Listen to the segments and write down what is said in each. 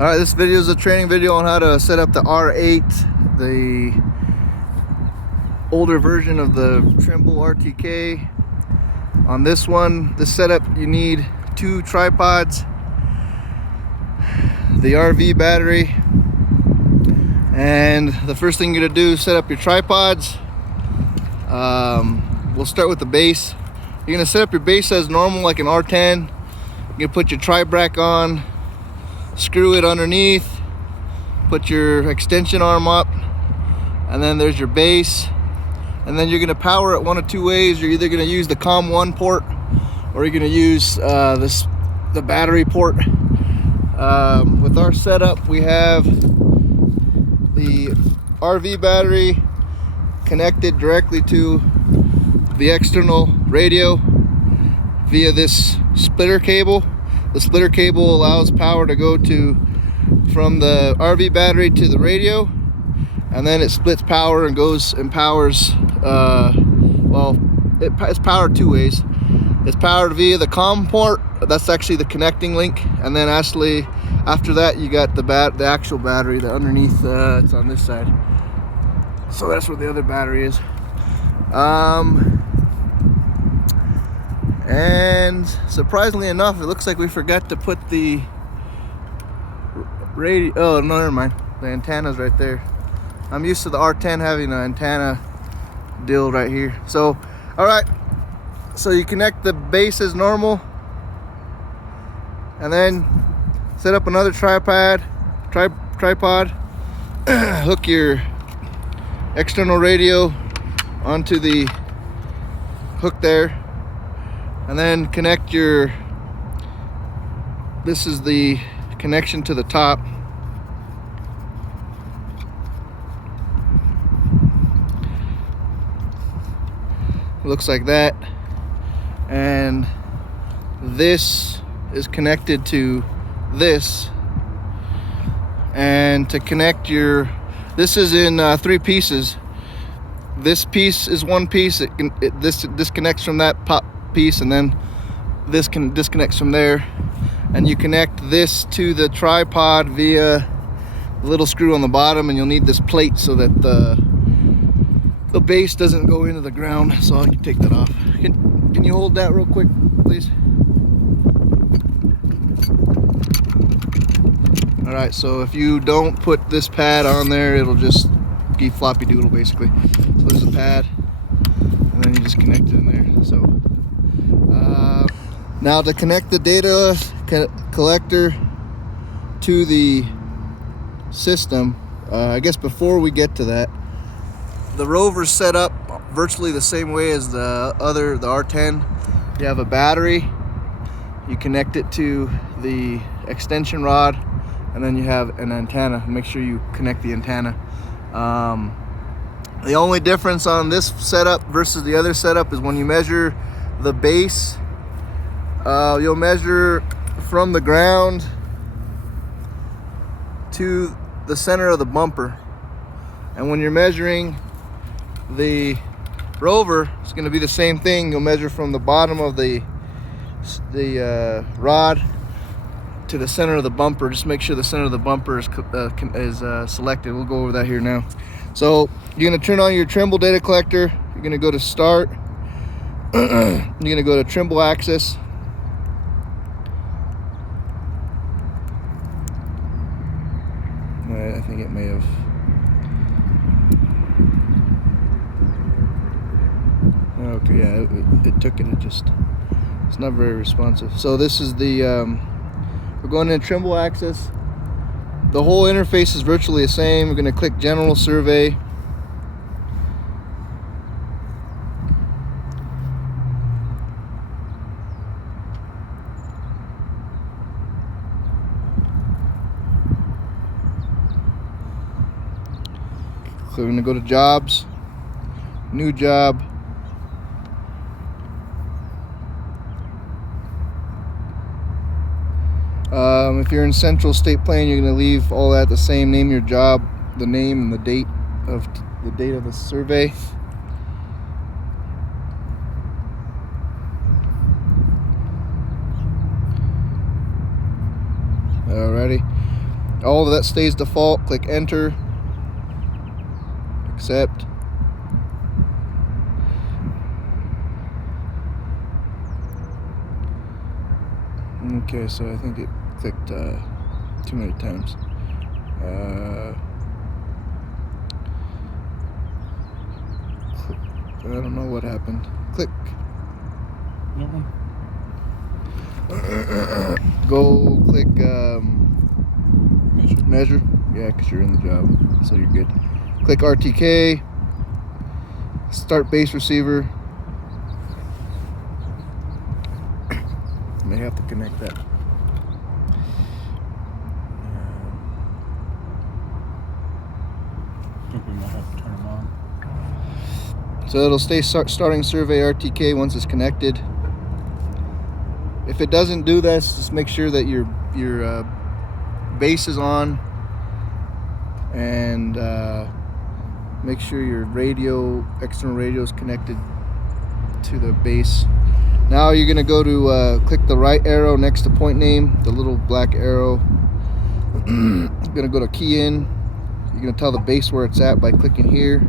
Alright, this video is a training video on how to set up the R8, the older version of the Trimble RTK. On this one, this setup, you need 2 tripods, the RV battery, and the first thing you're going to do is set up your tripods. We'll start with the base. You're going to set up your base as normal, like an R10. You're going to put your tri-brack on, screw it underneath, put your extension arm up, and then there's your base. And then you're going to power it one of 2 ways. You're either going to use the COM1 port, or you're going to use the battery port. With our setup, we have the RV battery connected directly to the external radio via this splitter cable. The splitter cable allows power to go from the RV battery to the radio, and then it splits power and goes and powers. It's powered 2 ways. It's powered via the COM port. That's actually the connecting link, and then actually after that you got the actual battery that underneath. It's on this side, so that's where the other battery is. And surprisingly enough, it looks like we forgot to put the radio. Oh no, never mind. The antenna's right there. I'm used to the R10 having an antenna deal right here. So, all right. So you connect the base as normal, and then set up another tripod. Hook your external radio onto the hook there, and then connect your. This is the connection to the top. Looks like that, and this is connected to this. And to connect your, this is in 3 pieces. This piece is 1 piece. This disconnects from that pop piece, and then this disconnects from there. And you connect this to the tripod via the little screw on the bottom, and you'll need this plate so that the base doesn't go into the ground. So I can take that off. Can you hold that real quick, please? All right, so if you don't put this pad on there, it'll just be floppy doodle basically. So there's a pad, and then you just connect it in there. So now to connect the data collector to the system, I guess before we get to that, the rover's set up virtually the same way as the R10. You have a battery, you connect it to the extension rod, and then you have an antenna. Make sure you connect the antenna. The only difference on this setup versus the other setup is when you measure the base, you'll measure from the ground to the center of the bumper. And when you're measuring the rover, it's going to be the same thing. You'll measure from the bottom of the rod to the center of the bumper. Just make sure the center of the bumper is selected. We'll go over that here now. So you're going to turn on your Trimble data collector. You're going to go to start. You're going to go to Trimble axis. I think it may have. Okay, yeah, it took it. It's not very responsive. So this is the. We're going in Trimble axis. The whole interface is virtually the same. We're going to click General Survey. So we're going to go to Jobs, New Job. If you're in Central State Plane, you're going to leave all that the same. Name your job, the name and the date of the survey. Alrighty. All of that stays default. Click enter, accept. Okay, so I think it clicked too many times. I don't know what happened. Click. Go click measure. Yeah, because you're in the job, so you're good. Click RTK. Start base receiver. May have to connect that. I think we might have to turn them on. So it'll stay starting survey RTK once it's connected. If it doesn't do this, just make sure that your base is on, and make sure your external radio is connected to the base. Now you're gonna go to click the right arrow next to point name, the little black arrow. You're gonna go to key in. You're gonna tell the base where it's at by clicking here.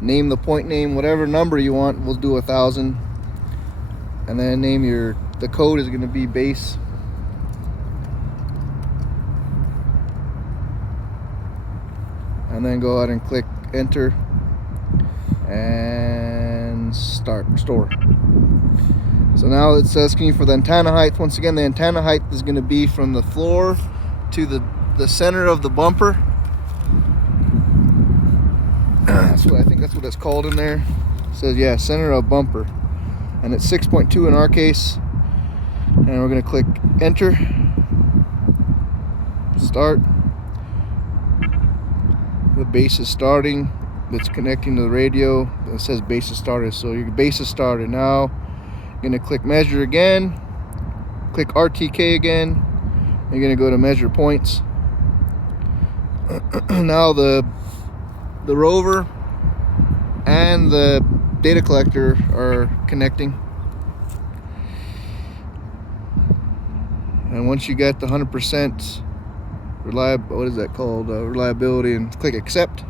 Name the point name, whatever number you want. We'll do 1000, and then name the code is gonna be base. And then go ahead and click enter and store. So now it's asking you for the antenna height. Once again, the antenna height is going to be from the floor to the center of the bumper. I think that's what it's called in there. It says, yeah, center of bumper, and it's 6.2 in our case. And we're going to click enter, start. The base is starting. It's connecting to the radio. It says base is started, so your base is started. Now you're gonna click measure again, click RTK again. You're gonna go to measure points. Now the rover and the data collector are connecting, and once you get the 100% reliability, and click accept.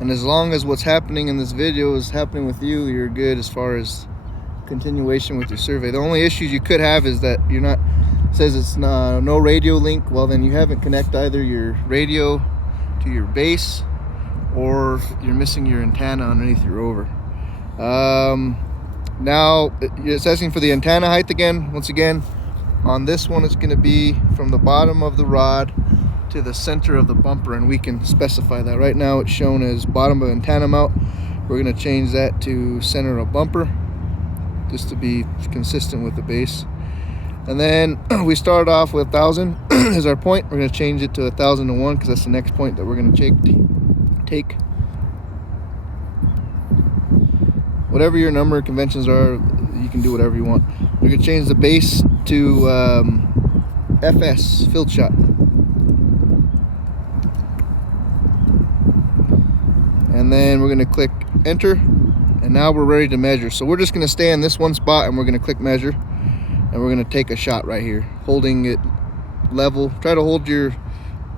And as long as what's happening in this video is happening with you, you're good as far as continuation with your survey. The only issues you could have is that you're not, it says it's no radio link. Well, then you haven't connected either your radio to your base, or you're missing your antenna underneath your rover. Now it's asking for the antenna height again. Once again, on this one, it's going to be from the bottom of the rod to the center of the bumper, and we can specify that. Right now it's shown as bottom of antenna mount. We're going to change that to center of bumper, just to be consistent with the base. And then we started off with 1000 as our point. We're going to change it to 1001 because that's the next point that we're going to take. Whatever your number conventions are, you can do whatever you want. We're going to change the base to FS, field shot. And then we're going to click enter, and now we're ready to measure. So we're just going to stay in this one spot, and we're going to click measure, and we're going to take a shot right here, holding it level. Try to hold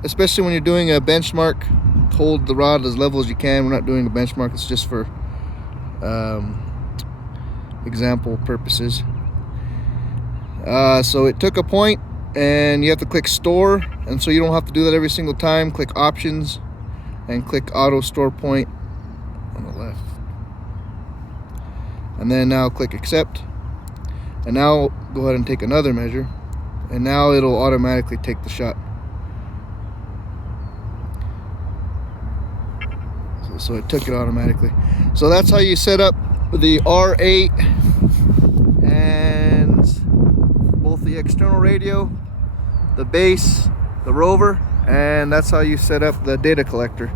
especially when you're doing a benchmark, hold the rod as level as you can. We're not doing a benchmark, it's just for example purposes. So it took a point, and you have to click store, and so you don't have to do that every single time. Click options and click auto store point on the left, and then now click accept. And now go ahead and take another measure, and now it'll automatically take the shot. So it took it automatically. So that's how you set up the R8 and both the external radio, the base, the rover, and that's how you set up the data collector.